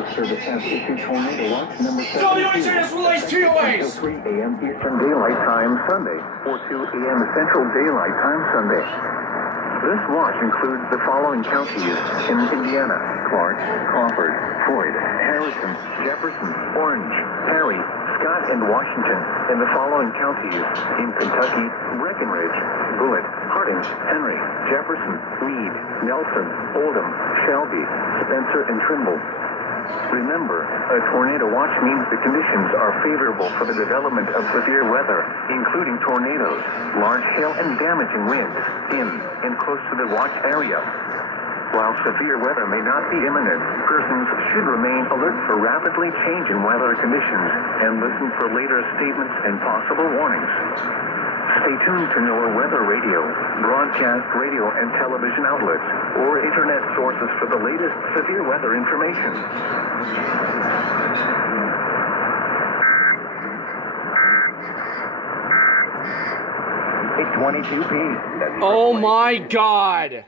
Park Service has issued tornado watch number 7. WHAS relays TOAs! 3 a.m. Eastern Daylight Time Sunday, or 2 a.m. Central Daylight Time Sunday. This watch includes the following counties in Indiana: Clark, Crawford, Floyd, Harrison, Jefferson, Orange, Perry, Scott, and Washington. In the following counties in Kentucky: Breckenridge, Bullitt, Harding, Henry, Jefferson, Meade, Nelson, Oldham, Shelby, Spencer, and Trimble. Remember, a tornado watch means the conditions are favorable for the development of severe weather, including tornadoes, large hail, and damaging winds in and close to the watch area. While severe weather may not be imminent, persons should remain alert for rapidly changing weather conditions and listen for later statements and possible warnings. Stay tuned to NOAA Weather Radio, broadcast radio and television outlets, or internet sources for the latest severe weather information. 8:22 p.m. Oh my God!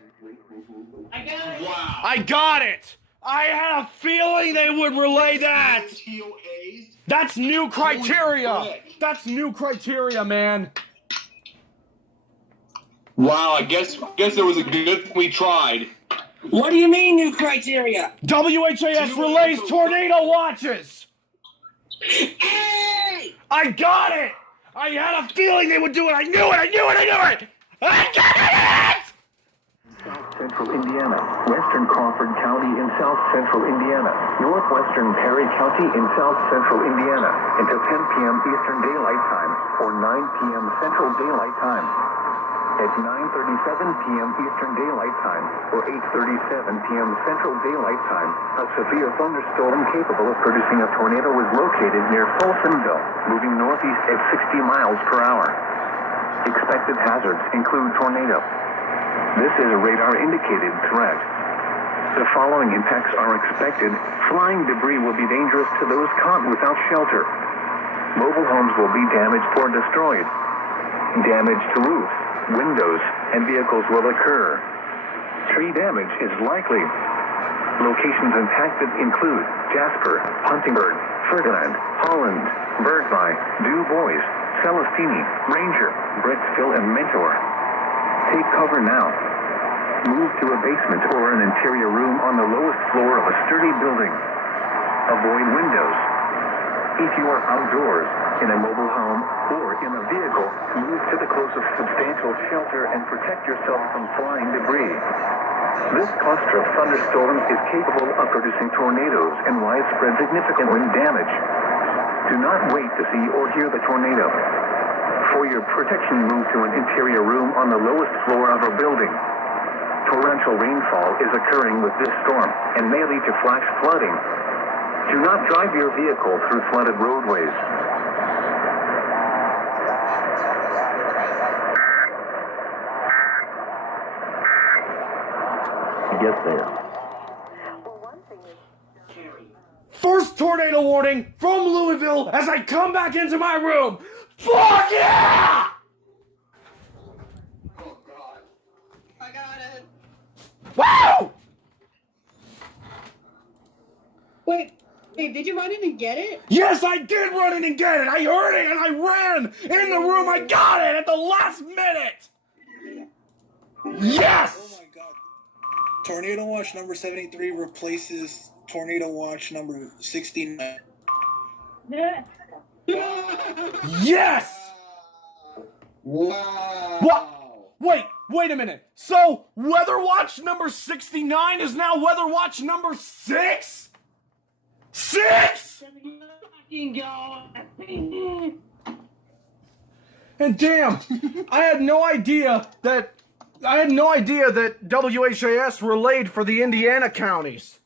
I got it. Wow. I got it! I had a feeling they would relay that! TOAs? That's new criteria! Holy frick. That's new criteria, man! Wow, I guess it was a good thing we tried. What do you mean, new criteria? WHAS relays tornado watches! Hey! I got it! I had a feeling they would do it! I knew it! I knew it! I knew it! I got it! South Central Indiana, Western Crawford County in South Central Indiana, Northwestern Perry County in South Central Indiana, until 10 p.m. Eastern Daylight Time, or 9 p.m. Central Daylight Time. At 9:37 p.m. Eastern Daylight Time, or 8:37 p.m. Central Daylight Time, a severe thunderstorm capable of producing a tornado was located near Folsomville, moving northeast at 60 miles per hour. Expected hazards include tornado. This is a radar-indicated threat. The following impacts are expected. Flying debris will be dangerous to those caught without shelter. Mobile homes will be damaged or destroyed. Damage to roofs, windows, and vehicles will occur. Tree damage is likely. Locations impacted include Jasper, Huntingburg, Ferdinand, Holland, Birdby, Du Bois, Celestini, Ranger, Britsville, and Mentor. Take cover now. Move to a basement or an interior room on the lowest floor of a sturdy building. Avoid windows. If you are outdoors, in a mobile home, or in a vehicle, move to the closest substantial shelter and protect yourself from flying debris. This cluster of thunderstorms is capable of producing tornadoes and widespread significant wind damage. Do not wait to see or hear the tornado. For your protection, move to an interior room on the lowest floor of a building. Torrential rainfall is occurring with this storm and may lead to flash flooding. Do not drive your vehicle through flooded roadways. Get there. First tornado warning from Louisville as I come back into my room! Fuck yeah! Oh, God. I got it. Wow! Wait, did you run in and get it? Yes, I did run in and get it! I heard it and I ran in the room! I got it at the last minute! Yes! Oh my God. Tornado watch number 73 replaces tornado watch number 69. Yes! Wow. What? Wait a minute. So, Weather Watch number 69 is now Weather Watch number 6? 6?! And damn, I had no idea that WHAS relayed for the Indiana counties.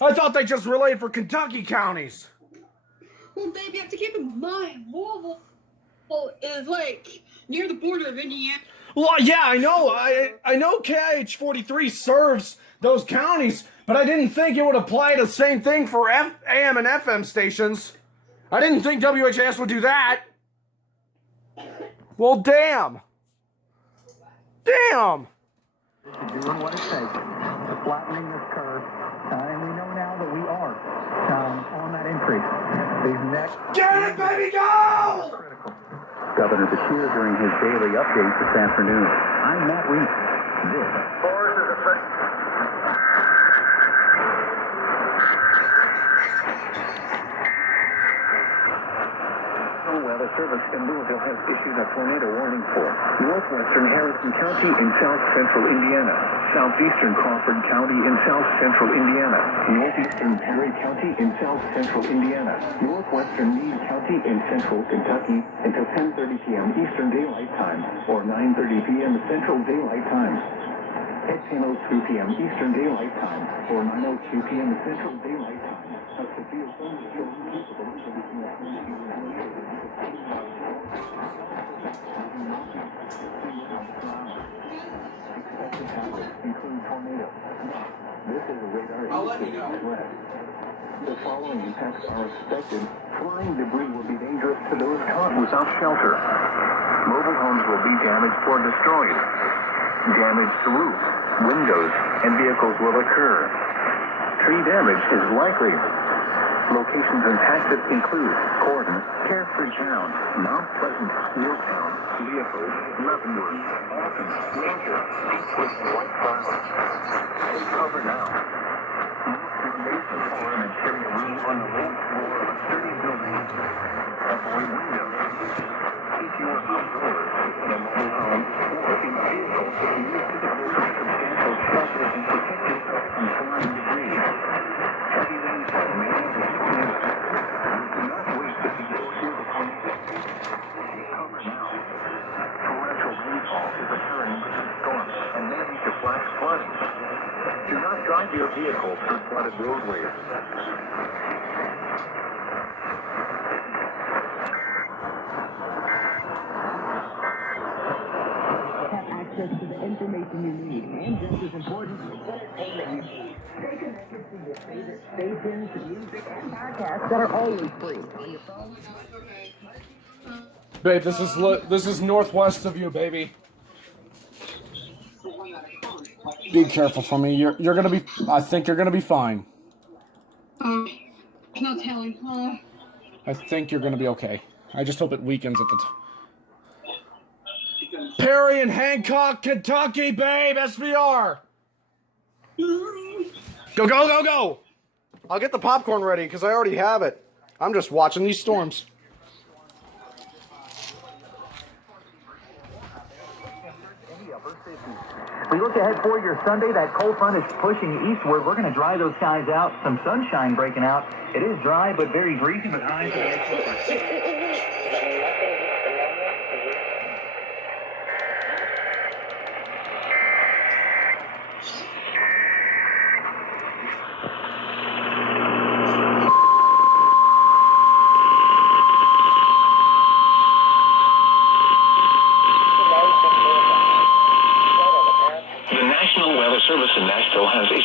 I thought they just relayed for Kentucky counties. Well, babe, you have to keep in mind, Louisville is like near the border of Indiana. Well, yeah, I know. I know KIH-43 serves those counties, but I didn't think it would apply the same thing for AM and FM stations. I didn't think WHAS would do that. Well, damn. Damn. Doing what it takes. Flattening this curve. And we know now that we are increase. These next Get it, baby, go! Governor Beshear during his daily update this afternoon. I'm Matt Reed. This Weather Service in Louisville has issued a tornado warning for northwestern Harrison County in south central Indiana, southeastern Crawford County in south central Indiana, northeastern Perry County in south central Indiana, northwestern Meade County in central Kentucky until 10:30 p.m. Eastern Daylight Time or 9:30 p.m. Central Daylight Time. At 10:02 p.m. Eastern Daylight Time or 9:02 p.m. Central Daylight Time, a severe thunderstorm capable of expected powers include tornadoes. This is a radar indicating threat. The following impacts are expected. Flying debris will be dangerous to those caught without shelter. Mobile homes will be damaged or destroyed. Damage to roofs, windows, and vehicles will occur. Tree damage is likely. Locations impacted include Corden, Carefree Town, Mount Pleasant, Milltown, Leopold, Leavenworth, Alton, Ranger, Eastwood, White Farm. Cover now. Basement or an interior room on the low floor of a sturdy building. Avoid windows. Keep your outdoors in a mobile home or in vehicles used to deliver substantial shelter and protect yourself from flying debris. Heavy rainfall may have a tornado. Do not wait to see the tornado. Cover now. Torrential rainfall is occurring with the storm and may lead to flash flooding. Do not drive your vehicle through flooded roadways. Have access to the information you need, and just as important, entertainment you need. Stay connected to your favorite stations, music, and podcasts that are always free on your phone. Babe, this is northwest of you, baby. Be careful for me. You're gonna be. I think you're gonna be fine. No telling. I think you're gonna be okay. I just hope it weakens at the top. Perry and Hancock, Kentucky, babe. SVR. Go, go, go, go. I'll get the popcorn ready because I already have it. I'm just watching these storms. We look ahead for your Sunday. That cold front is pushing eastward. We're going to dry those skies out. Some sunshine breaking out. It is dry but very breezy, but high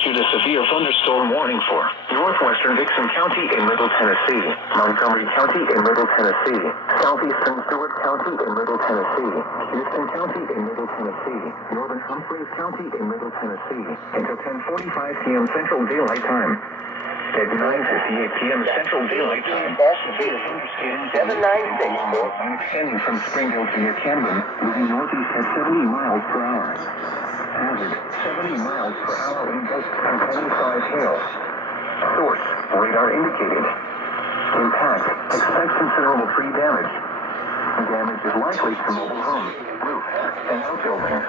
for the severe thunderstorm warning for northwestern Dixon County in Middle Tennessee, Montgomery County in Middle Tennessee, southeastern Stewart County in Middle Tennessee, Houston County in Middle Tennessee, northern Humphreys County in Middle Tennessee, until 10:45 p.m. Central Daylight Time. At 9:58 p.m. Central Daylight Time, severe thunderstorm extending from Springhill to near Camden, moving northeast at 70 miles per hour. Hazard 70 miles per hour in gust and heavy size hail. Source radar indicated. Impact expect considerable tree damage. Damage is likely to mobile homes, roofs, and outbuildings.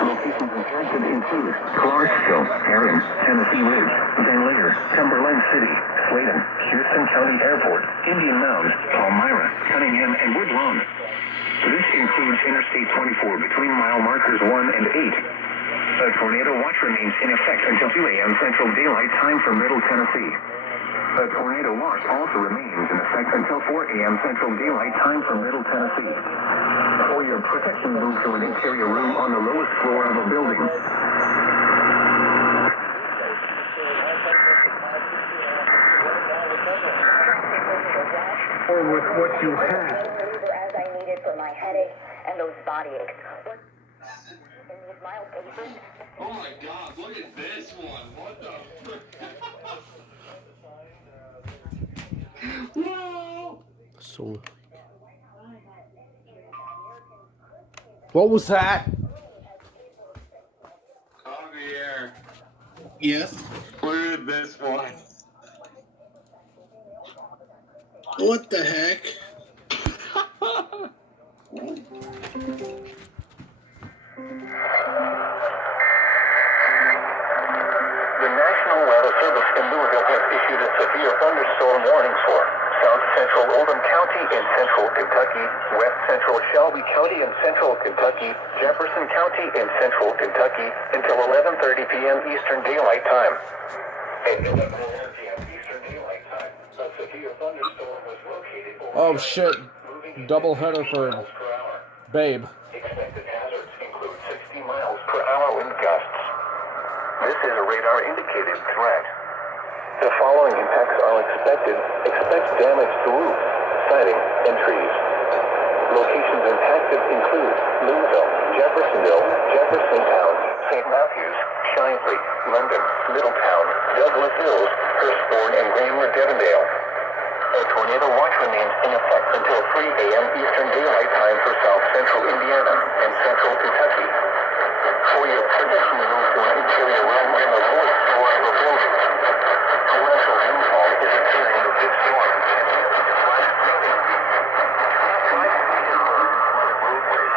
Locations impacted include Clarksville, Erin, Tennessee Ridge, Van Lear, Cumberland City, Sladen, Houston County Airport, Indian Mound, Palmyra, Cunningham, and Woodlawn. This includes Interstate 24 between mile markers 1 and 8. A tornado watch remains in effect until 2 a.m. Central Daylight Time for Middle Tennessee. A tornado watch also remains in effect until 4 a.m. Central Daylight Time for Middle Tennessee. For your protection, move to an interior room on the lowest floor of a building. Or with what you had. As I needed for my headache and those body aches. In these mild cases. Oh my God! Look at this one. What the? So. What was that? Javier, Yes. look at this one. What the heck? The National Weather Service in Louisville has issued a severe thunderstorm warning for South Central Oldham County in central Kentucky, West Central Shelby County in central Kentucky, Jefferson County in central Kentucky until 11:30 p.m. Eastern Daylight Time. At 11:30 p.m. Eastern Daylight Time, a severe thunderstorm was located over Oh shit. Double header for Babe. Expected hazards include 60 miles per hour wind gusts. This is a radar-indicated threat. The following impacts are expected. Expect damage to roofs, siding, and trees. Locations impacted include Louisville, Jeffersonville, Jeffersontown, St. Matthews, Shinsley, London, Middletown, Douglas Hills, Hurstbourne, and Greenwood-Devondale. A tornado watch remains in effect until 3 a.m. Eastern Daylight Time for South Central Indiana and Central Kentucky. For your protection, move to an interior room on the fourth floor of a building. Torrential rainfall is occurring with this storm and may lead to flash flooding. Flash flooded roadways.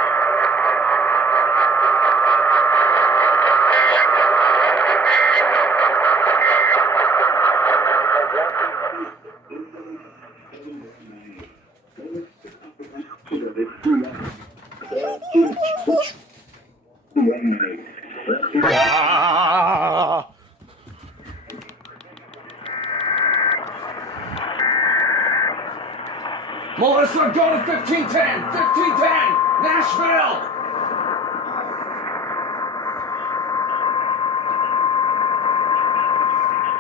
Ah! Melissa, go to 1510! 1510! Nashville!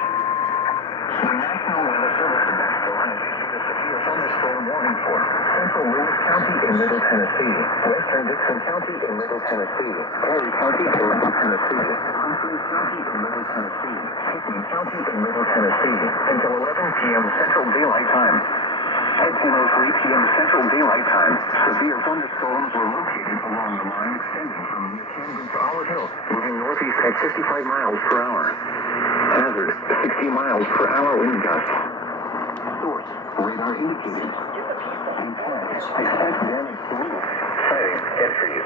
The National Weather Service in Nashville has issued a severe thunderstorm warning for Central Lewis County in Middle Tennessee, Western Dixon County in Middle Tennessee, Perry County in Middle Tennessee, Humphreys County in Middle Tennessee, Hickman County in Middle Tennessee, until 11 p.m. Central Daylight Time. At 10:03 p.m. Central Daylight Time, severe thunderstorms were located along the line extending from New Camden to Olive Hill, moving northeast at 55 miles per hour. Hazard, 60 miles per hour wind gusts. Source, radar indicated. Intent, expect damage to roof, siding, and trees.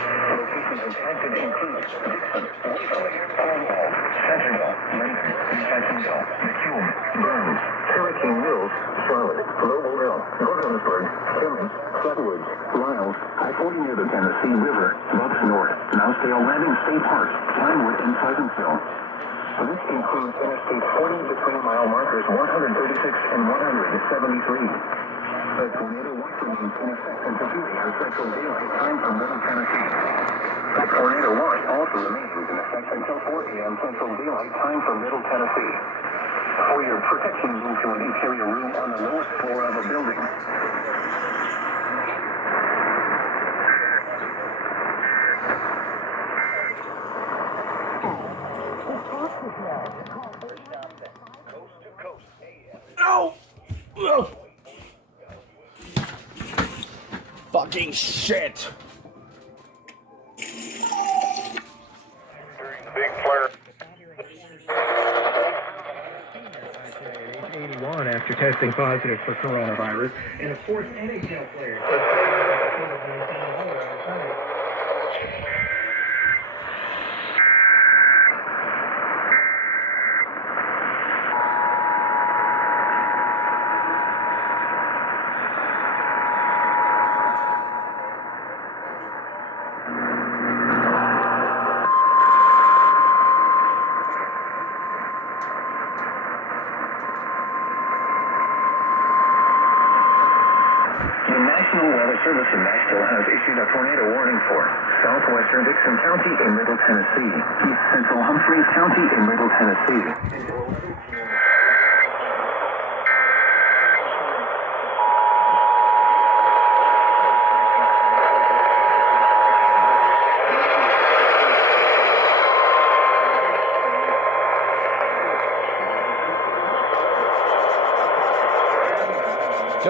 Locations impacted include Dixon, Waverly, Cornwall, Centerville, Lincoln, Jacksonville, McCune, Burns, Cherokee Mills, Charlotte, Noble Mill, Gordonsburg, Timmins, Flatwoods, Riles, I-40 near the Tennessee River, Bucks North, Mousedale Landing State Park, Pinewood, and Pleasantville. This includes Interstate 40 between mile markers 136 and 173. The tornado watch remains in effect until 2 a.m. Central Daylight Time from Middle Tennessee. The tornado watch also remains in effect until 4 a.m. Central Daylight Time from Middle Tennessee. For your protection, move to an interior room on the lowest floor of a building. No! Ugh. Fucking shit! Big flare. 81 after testing positive for coronavirus, and of course NHL players. The National Weather Service in Nashville has issued a tornado warning for southwestern Dixon County in Middle Tennessee, east central Humphreys County in Middle Tennessee.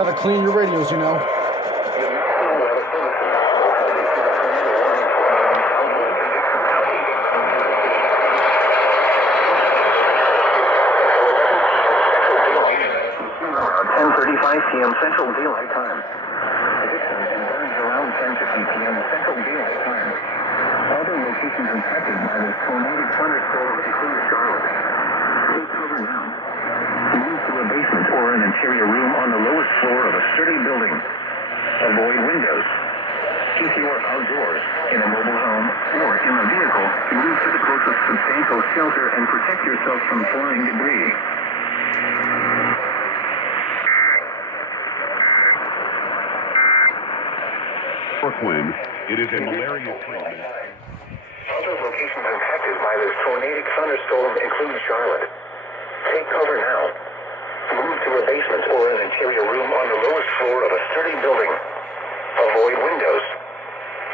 Gotta clean your radios, you know. 10:35 p.m. Central Daylight Time. Additionally, it burns around 10:50 p.m. Central Daylight Time. Other locations impacted by this tornadic thunderstorm include Charlotte. Take cover now. Move to a basement or an interior room on the lowest floor of a sturdy building. Avoid windows. If you are outdoors, in a mobile home, or in a vehicle, move to the closest substantial shelter and protect yourself from flying debris. Brooklyn, it is a malaria treatment. Other locations impacted by this tornadic thunderstorm include Charlotte. Take cover now. Move to a basement or an interior room on the lowest floor of a sturdy building. Avoid windows.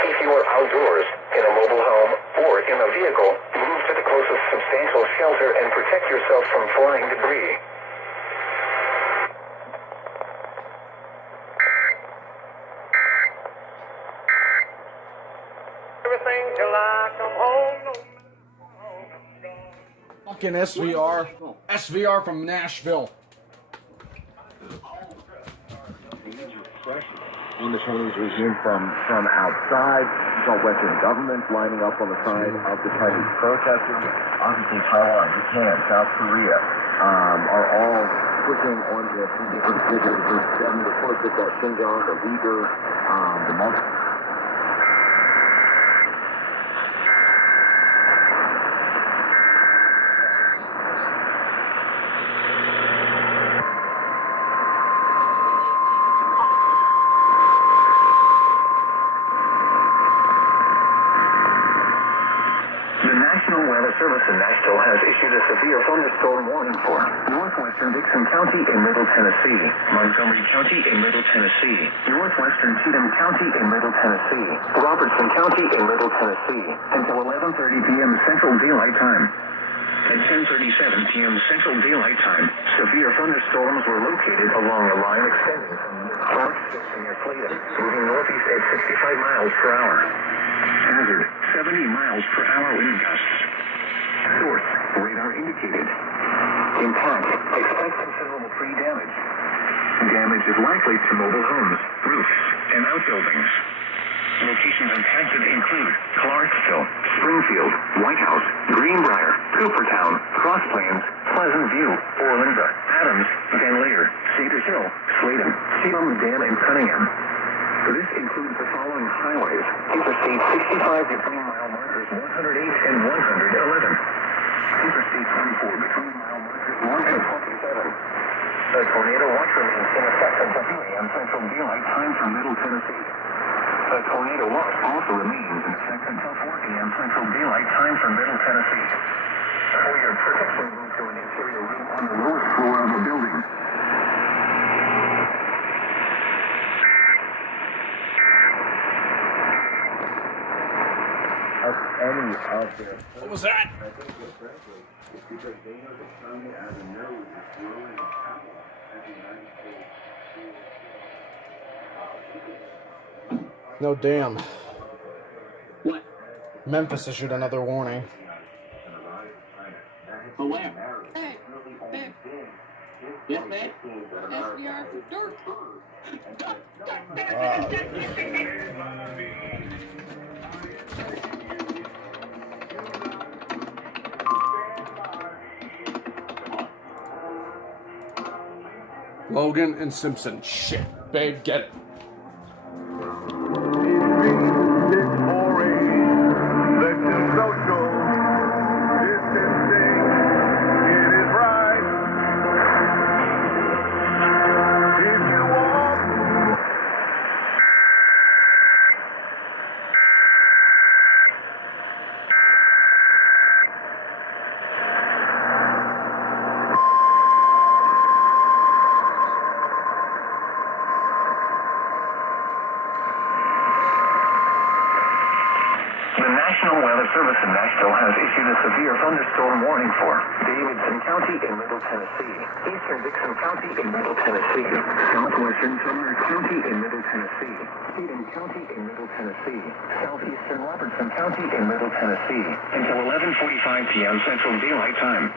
If you are outdoors, in a mobile home, or in a vehicle, move to the closest substantial shelter and protect yourself from flying debris. Fucking SVR. SVR from Nashville. On the Chinese regime from outside. You saw Western governments lining up on the side of the Chinese protesters. Obviously, Taiwan, Japan, South Korea are all pushing on this in different figures. There's 7 reports that Xinjiang, the Uyghurs, the Muslims. Service in Nashville has issued a severe thunderstorm warning for northwestern Dixon County in Middle Tennessee, Montgomery County in Middle Tennessee, northwestern Cheatham County in Middle Tennessee, Robertson County in Middle Tennessee, until 11:30 p.m. Central Daylight Time. At 10:37 p.m. Central Daylight Time, severe thunderstorms were located along a line extending from Clarksville to near Clayton, moving northeast at 65 miles per hour. Hazard, 70 miles per hour wind gusts. Source, radar indicated. Impact, expect considerable tree damage. Damage is likely to mobile homes, roofs, and outbuildings. Locations impacted include Clarksville, Springfield, White House, Greenbrier, Coopertown, Cross Plains, Pleasant View, Orlinda, Adams, Van Leer, Cedar Hill, Sladen, Salem, Dan, and Cunningham. This includes the following highways: Interstate 65 between mile markers 108 and 111. Interstate 24 between mile markers 1 and 27. The tornado watch remains in effect until 2 a.m. Central Daylight Time for Middle Tennessee. The tornado watch also remains in effect until 4 a.m. Central Daylight Time for Middle Tennessee. For your protection, move to an interior room on the lowest floor of a building. Any of their... What was that? I think just frankly, it's because they know that China as a node is growing power as the United States. No damn. What? Memphis issued another warning. For where? Hey, babe. Yes, babe? SVR for dark. Logan and Simpson. Shit, babe, get it. National Weather Service in Nashville has issued a severe thunderstorm warning for Davidson County in Middle Tennessee, Eastern Dixon County in Middle Tennessee, Southwestern Sumner County in Middle Tennessee, Eden County in Middle Tennessee, Southeastern Robertson County in Middle Tennessee, until 11:45 p.m. Central Daylight Time.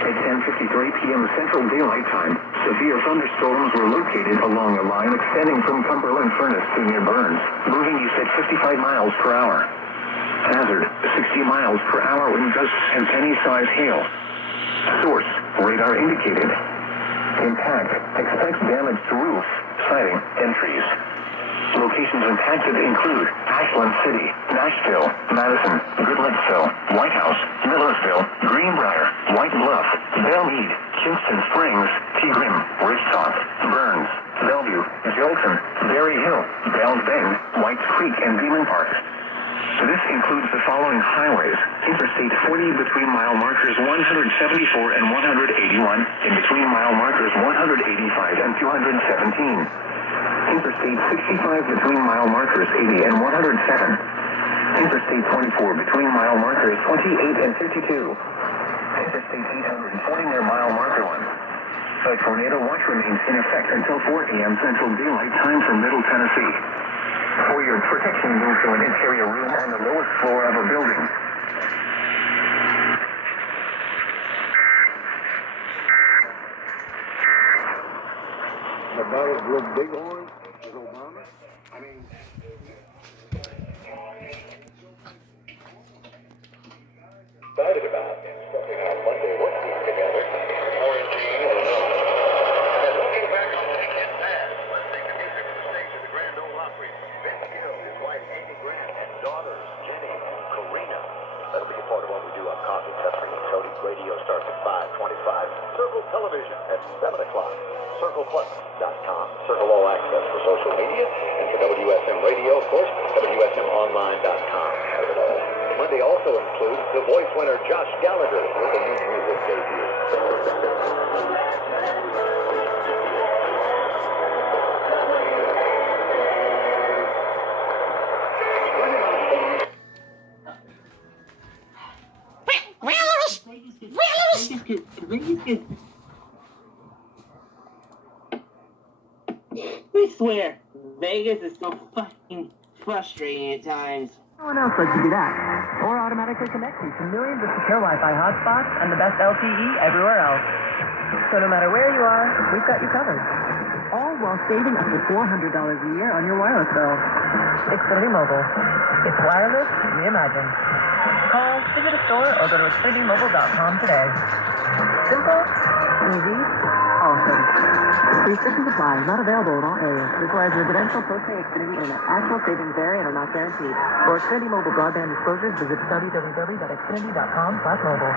At 10:53 p.m. Central Daylight Time, severe thunderstorms were located along a line extending from Cumberland Furnace to near Burns, moving east at 55 miles per hour. Hazard, 60 miles per hour wind gusts and penny-sized hail. Source, radar indicated. Impact, expects damage to roofs, siding, and trees. Locations impacted include Ashland City, Nashville, Madison, Goodlettsville, White House, Millersville, Greenbrier, White Bluff, Belmead, Kinston Springs, Tigrim, Ridgetop, Burns, Bellevue, Jolton, Berry Hill, Bells Bend, Whites Creek, and Beeman Park. This includes the following highways: Interstate 40 between mile markers 174 and 181, and between mile markers 185 and 217. Interstate 65 between mile markers 80 and 107. Interstate 24 between mile markers 28 and 52. Interstate 840 near mile marker 1. A tornado watch remains in effect until 4 a.m. Central Daylight Time for Middle Tennessee. For your protection, move to an interior room on the lowest floor of a building. About it with Bighorn is Obama. I mean, excited about something how Monday working together. Quarantine and looking back on the weekend past, let's take the music to the stage of the Grand Ole Opry. Vince Gill, his wife Amy Grant, and daughters Jenny and Karina. That'll be a part of what we do on Coffee, Pepsi, and Tony. Radio starts at 5:25. Circle Television at 7 o'clock. CirclePlus.com. Circle All Access for social media. And for WSM Radio, of course, WSMOnline.com. Have it all. Monday also includes the Voice winner Josh Gallagher with a new music debut. I swear, Vegas is so fucking frustrating at times. No one else lets you do that. Or automatically connect you to millions of secure Wi-Fi hotspots and the best LTE everywhere else. So no matter where you are, we've got you covered. All while saving up to $400 a year on your wireless bill. Xfinity Mobile. It's wireless reimagined. Call, visit a store, or go to XfinityMobile.com today. Simple, easy, awesome. Restrictions apply. Not available in all areas. Requires residential postpaid Xfinity Internet. Actual savings vary and are not guaranteed. For Xfinity Mobile broadband disclosures, visit www.xfinity.com/mobile.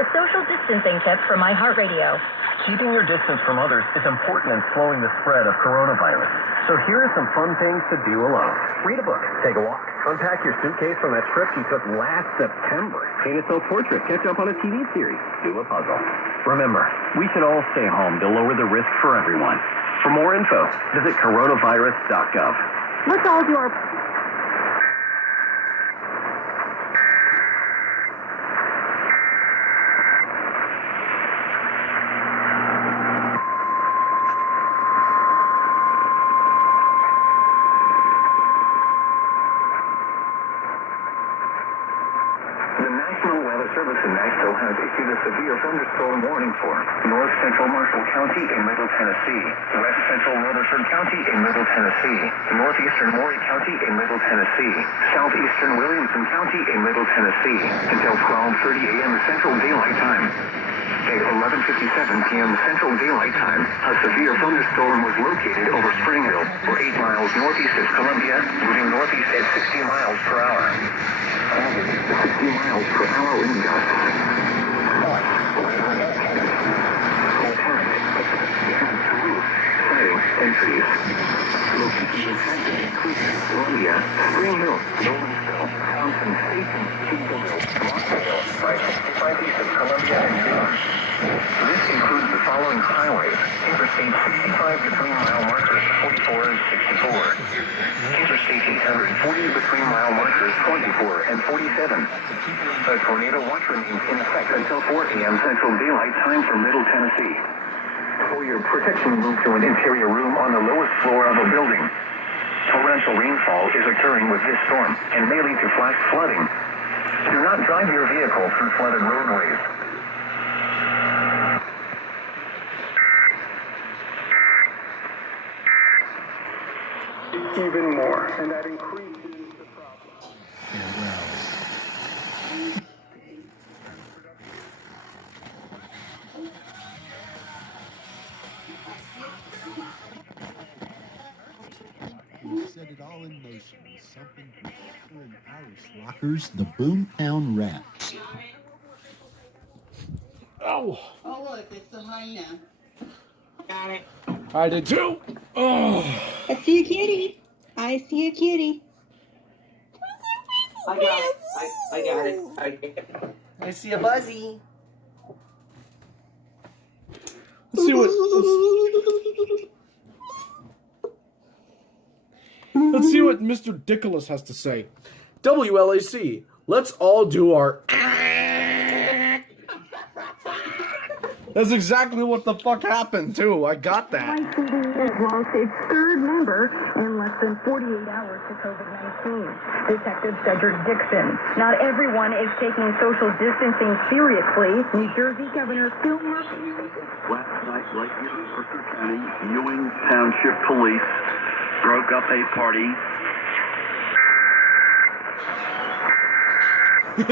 A social distancing tip from iHeartRadio. Keeping your distance from others is important in slowing the spread of coronavirus. So here are some fun things to do alone. Read a book, take a walk, unpack your suitcase from that trip you took last September, paint a self-portrait, catch up on a TV series, do a puzzle. Remember, we should all stay home to lower the risk for everyone. For more info, visit coronavirus.gov. Let's all do our... Service in Nashville has issued a severe thunderstorm warning for North Central Marshall County in Middle Tennessee, West Central Rutherford County in Middle Tennessee, Northeastern Maury County in Middle Tennessee, Southeastern Williamson County in Middle Tennessee, until 12:30 a.m. Central Daylight Time. At 11:57 p.m. Central Daylight Time, a severe thunderstorm was located over Springville, or 8 miles northeast of Columbia, moving northeast at 60 miles per hour. 60 miles per hour wind gusts. And trees. Locations affected include Columbia, Spring Hill, Nolensville, Thompson, Aiken, Tinkleville, Rockville, right 65 east of Columbia and Dillon. This includes the following highways: Interstate 65 between mile markers 44 and 64. Interstate 840 between mile markers 24 and 47. The tornado watch remains in effect until 4 a.m. Central Daylight Time for Middle Tennessee. For your protection, move to an interior room on the lowest floor of a building. Torrential rainfall is occurring with this storm and may lead to flash flooding. Do not drive your vehicle through flooded roadways. Even more, and that increases the problem. We've set it all in motion with something for Southern and Irish rockers, the Boomtown Rats. Oh! Oh, look, it's the hyena. Got it. I did too! Oh! I see a kitty. I see a kitty. I got it. I got it. I got it. I see a Buzzy. Let's see what... Let's see what Mr. Dickolas has to say. WLAC, let's all do our... That's exactly what the fuck happened, too. I got that. Has lost its third member in less than 48 hours to COVID-19. Detective Cedric Dixon. Not everyone is taking social distancing seriously. New Jersey Governor Phil Murphy. Last night, right here in Berkeley County, Ewing Township Police broke up a party. The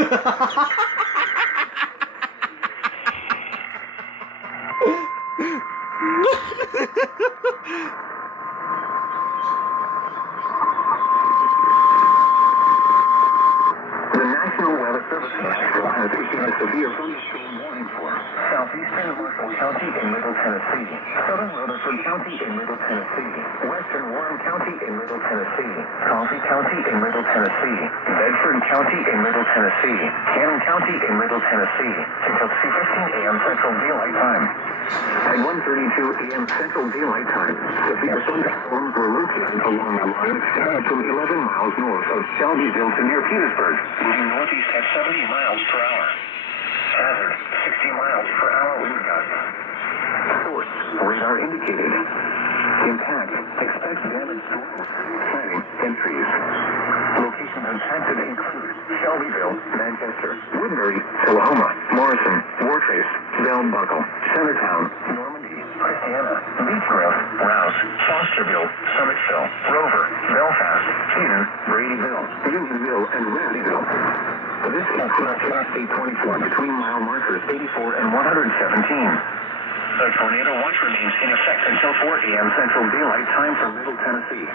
National Weather Service has issued a severe thunderstorm warning for southeastern Marshall County in Middle Tennessee, southern Rutherford County in Middle Tennessee, western Warren County in Middle Tennessee, Coffee County in Middle Tennessee, Bedford County in Middle Tennessee, Cannon County in Middle Tennessee, until 2:15 a.m. Central Daylight Time. At 1:32 a.m. Central Daylight Time, severe thunderstorms were located along a line extending from 11 miles north of Shelbyville to near Petersburg, moving northeast at 70 miles per hour. Hazard, 60 miles per hour wind gusts. Source, radar indicated. Impact, expect damage to planting and trees. Locations affected include Shelbyville, Manchester, Woodbury, Tullahoma, Morrison, Wartrace, Bell Buckle, Centertown, Normandy, Christiana, Beech Grove, Rouse, Fosterville, Summitville, Rover, Belfast, Eden, Bradyville, Unionville, and Randyville. This includes Class 824 between mile markers 84 and 117. The tornado watch remains in effect until 4 a.m. Central Daylight Time for Middle Tennessee.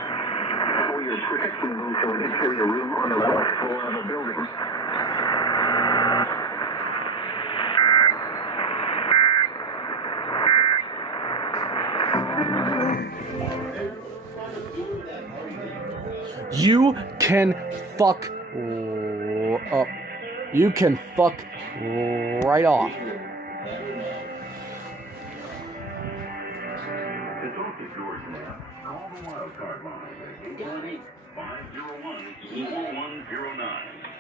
For your protection, move to an interior room on the lowest floor of a building. You can fuck up. You can fuck right off. It's also yours now. Call the wildcard line at 818-501-4109.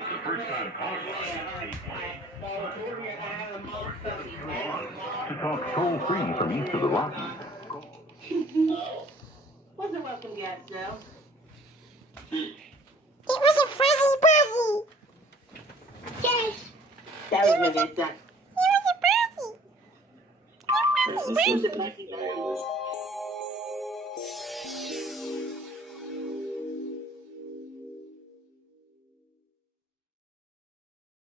The first time call line To talk toll-free from east of the Rockies. What's a welcome guest, though? It was a fuzzy buzzy. Yes. That was my best son. It was a buzzy. This was a lucky bird.